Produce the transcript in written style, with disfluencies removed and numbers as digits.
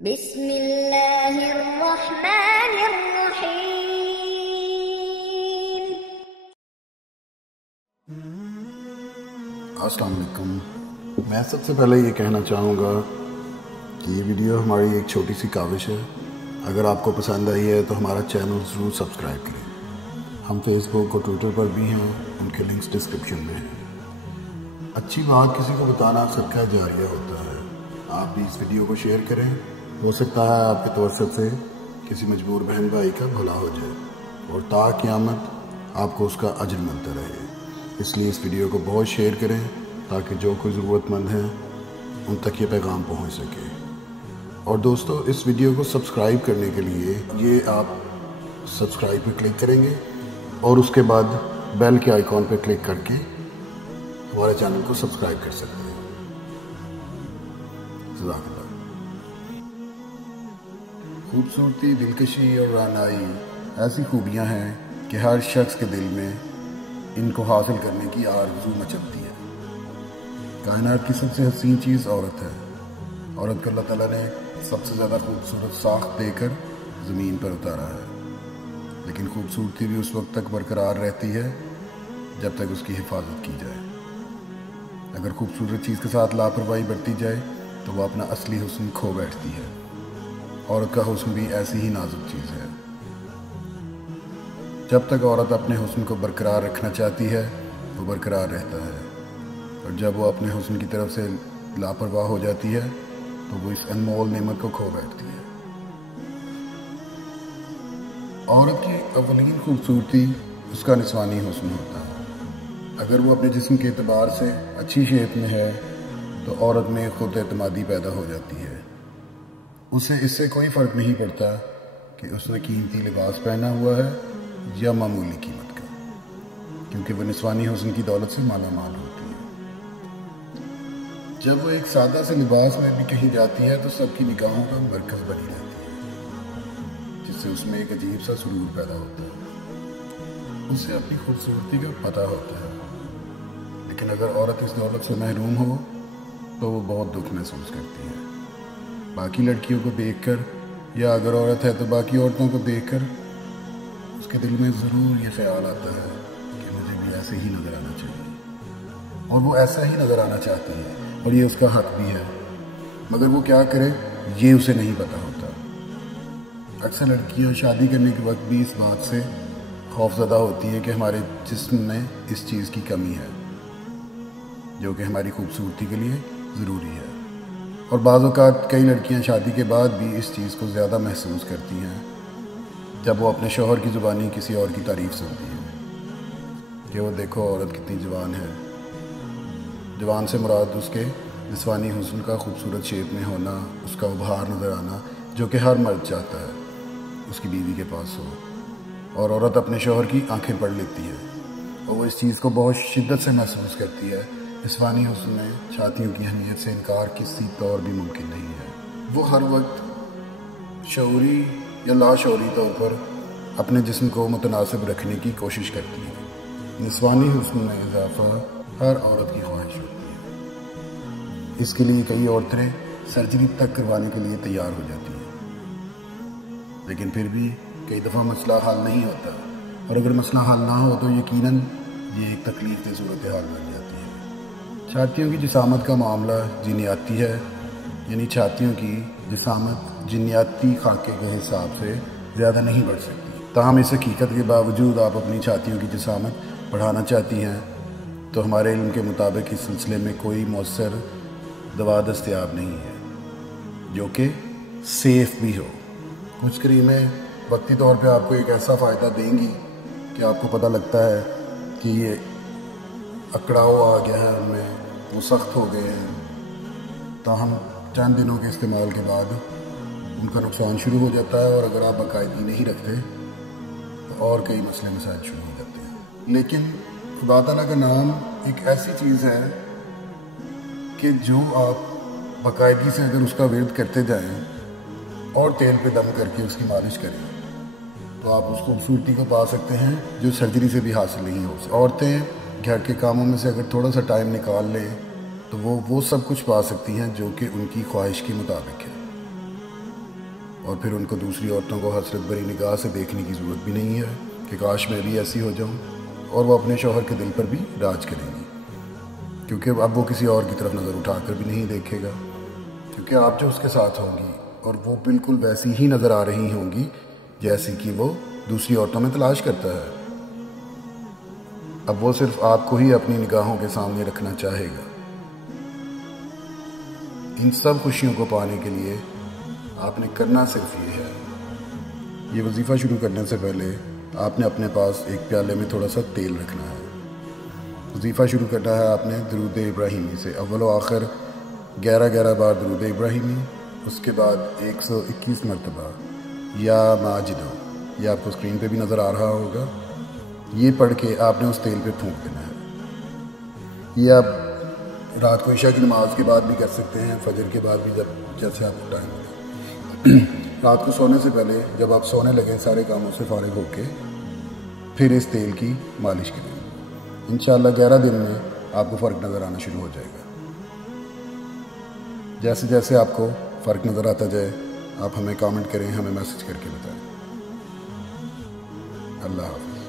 بسم اللہ الرحمن الرحیم۔ السلام علیکم۔ میں سب سے پہلے یہ کہنا چاہوں گا کہ یہ ویڈیو ہماری ایک چھوٹی سی کاوش ہے۔ اگر آپ کو پسند آئی ہے تو ہمارا چینل ضرور سبسکرائب کریں۔ ہم فیس بک اور ٹویٹر پر بھی ہیں، ان کے لنکس ڈسکرپشن میں ہیں۔ اچھی بات کسی کو بتانا صدقہ جاریہ ہوتا ہے۔ آپ بھی اس ویڈیو کو شیئر کریں، ہو سکتا ہے آپ کے توسط سے کسی مجبور بہن بھائی کا بھلا ہو جائے اور تا قیامت آپ کو اس کا اجر ملتا رہے۔ اس لیے اس ویڈیو کو بہت شیئر کریں تاکہ جو کوئی ضرورت مند ہیں ان تک یہ پیغام پہنچ سکے۔ اور دوستو، اس ویڈیو کو سبسکرائب کرنے کے لیے یہ آپ سبسکرائب پہ کلک کریں گے اور اس کے بعد بیل کے آئیکن پہ کلک کر کے ہمارے چینل کو سبسکرائب کر سکتے ہیں۔ جزاک اللہ۔ خوبصورتی، دلکشی اور رعنائی ایسی خوبیاں ہیں کہ ہر شخص کے دل میں ان کو حاصل کرنے کی آرزو مچلتی ہے۔ کائنات کی سب سے حسین چیز عورت ہے۔ عورت کو اللہ تعالیٰ نے سب سے زیادہ خوبصورت ساخت دے کر زمین پر اتارا ہے، لیکن خوبصورتی بھی اس وقت تک برقرار رہتی ہے جب تک اس کی حفاظت کی جائے۔ اگر خوبصورت چیز کے ساتھ لاپرواہی برتی جائے تو وہ اپنا اصلی حسن کھو بیٹھتی ہے۔ عورت کا حسن بھی ایسی ہی نازک چیز ہے۔ جب تک عورت اپنے حسن کو برقرار رکھنا چاہتی ہے وہ برقرار رہتا ہے، اور جب وہ اپنے حسن کی طرف سے لاپرواہ ہو جاتی ہے تو وہ اس انمول نعمت کو کھو بیٹھتی ہے۔ عورت کی اولین خوبصورتی اس کا نسوانی حسن ہوتا ہے۔ اگر وہ اپنے جسم کے اعتبار سے اچھی شیپ میں ہے تو عورت میں خود اعتمادی پیدا ہو جاتی ہے۔ اسے اس سے کوئی فرق نہیں پڑتا کہ اس نے قیمتی لباس پہنا ہوا ہے یا معمولی قیمت کا، کیونکہ وہ نسوانی حسن کی دولت سے مالا مال ہوتی ہے۔ جب وہ ایک سادہ سے لباس میں بھی کہیں جاتی ہے تو سب کی نگاہوں کا مرکز بنی رہتی ہے، جس سے اس میں ایک عجیب سا سرور پیدا ہوتا ہے۔ اسے اپنی خوبصورتی کا پتہ ہوتا ہے، لیکن اگر عورت اس دولت سے محروم ہو تو وہ بہت دکھ محسوس کرتی ہے۔ باقی لڑکیوں کو دیکھ کر، یا اگر عورت ہے تو باقی عورتوں کو دیکھ کر اس کے دل میں ضرور یہ خیال آتا ہے کہ مجھے بھی ایسے ہی نظر آنا چاہیے، اور وہ ایسا ہی نظر آنا چاہتی ہے، اور یہ اس کا حق بھی ہے، مگر وہ کیا کرے یہ اسے نہیں پتہ ہوتا۔ اکثر لڑکیاں شادی کرنے کے وقت بھی اس بات سے خوف زدہ ہوتی ہیں کہ ہمارے جسم میں اس چیز کی کمی ہے جو کہ ہماری خوبصورتی کے لیے ضروری ہے، اور بعض اوقات کئی لڑکیاں شادی کے بعد بھی اس چیز کو زیادہ محسوس کرتی ہیں جب وہ اپنے شوہر کی زبانی کسی اور کی تعریف سنتی ہیں کہ وہ دیکھو عورت کتنی جوان ہے۔ جوان سے مراد اس کے نسوانی حسن کا خوبصورت شیپ میں ہونا، اس کا ابہار نظر آنا، جو کہ ہر مرد چاہتا ہے اس کی بیوی کے پاس ہو، اور عورت اپنے شوہر کی آنکھیں پڑھ لیتی ہے اور وہ اس چیز کو بہت شدت سے محسوس کرتی ہے۔ نسوانی حسن میں چھاتیوں کی اہمیت سے انکار کسی طور بھی ممکن نہیں ہے۔ وہ ہر وقت شعوری یا لاشعوری طور پر اپنے جسم کو متناسب رکھنے کی کوشش کرتی ہے۔ نسوانی حسن میں اضافہ ہر عورت کی خواہش ہوتی ہے۔ اس کے لیے کئی عورتیں سرجری تک کروانے کے لیے تیار ہو جاتی ہیں، لیکن پھر بھی کئی دفعہ مسئلہ حل نہیں ہوتا، اور اگر مسئلہ حل نہ ہو تو یقیناً یہ ایک تکلیف دہ صورتحال بن جاتی ہے۔ چھاتیوں کی جسامت کا معاملہ جینیاتی ہے، یعنی چھاتیوں کی جسامت جینیاتی خاکے کے حساب سے زیادہ نہیں بڑھ سکتی۔ تاہم اس حقیقت کے باوجود آپ اپنی چھاتیوں کی جسامت بڑھانا چاہتی ہیں تو ہمارے علم کے مطابق اس سلسلے میں کوئی مؤثر دوا دستیاب نہیں ہے جو کہ سیف بھی ہو۔ کچھ کریمیں وقتی طور پہ آپ کو ایک ایسا فائدہ دیں گی کہ آپ کو پتہ لگتا ہے کہ یہ اکڑاؤ آ گیا ہے ان میں، وہ سخت ہو گئے ہیں، تاہم چند دنوں کے استعمال کے بعد ان کا نقصان شروع ہو جاتا ہے، اور اگر آپ باقاعدگی نہیں رکھتے تو اور کئی مسئلے مسائل شروع ہو جاتے ہیں۔ لیکن خدا تعالیٰ کا نام ایک ایسی چیز ہے کہ جو آپ باقاعدگی سے اگر اس کا ورد کرتے جائیں اور تیل پہ دم کر کے اس کی مالش کریں تو آپ اس خوبصورتی کو پا سکتے ہیں جو سرجری سے بھی حاصل نہیں ہو سکتی۔ عورتیں گھر کے کاموں میں سے اگر تھوڑا سا ٹائم نکال لیں تو وہ سب کچھ پا سکتی ہیں جو کہ ان کی خواہش کے مطابق ہے۔ اور پھر ان کو دوسری عورتوں کو حسرت بری نگاہ سے دیکھنے کی ضرورت بھی نہیں ہے کہ کاش میں بھی ایسی ہو جاؤں، اور وہ اپنے شوہر کے دل پر بھی راج کریں گی، کیونکہ اب وہ کسی اور کی طرف نظر اٹھا کر بھی نہیں دیکھے گا، کیونکہ آپ جو اس کے ساتھ ہوں گی اور وہ بالکل ویسی ہی نظر آ رہی ہوں گی جیسی کہ وہ دوسری عورتوں میں تلاش کرتا ہے۔ اب وہ صرف آپ کو ہی اپنی نگاہوں کے سامنے رکھنا چاہے گا۔ ان سب خوشیوں کو پانے کے لیے آپ نے کرنا صرف یہ ہے، یہ وظیفہ شروع کرنے سے پہلے آپ نے اپنے پاس ایک پیالے میں تھوڑا سا تیل رکھنا ہے۔ وظیفہ شروع کرنا ہے آپ نے درود ابراہیمی سے، اول و آخر 11 بار درود ابراہیمی، اس کے بعد 121 مرتبہ یا ماجدہ، یہ آپ کو اسکرین پہ بھی نظر آ رہا ہوگا، یہ پڑھ کے آپ نے اس تیل پہ پھونک دینا ہے۔ یہ آپ رات کو عشاء کی نماز کے بعد بھی کر سکتے ہیں، فجر کے بعد بھی، جیسے آپ کو ٹائم ملے۔ رات کو سونے سے پہلے جب آپ سونے لگیں سارے کاموں سے فارغ ہو کے پھر اس تیل کی مالش کریں، انشاءاللہ 11 دن میں آپ کو فرق نظر آنا شروع ہو جائے گا۔ جیسے جیسے آپ کو فرق نظر آتا جائے آپ ہمیں کامنٹ کریں، ہمیں میسج کر کے بتائیں۔ اللہ حافظ۔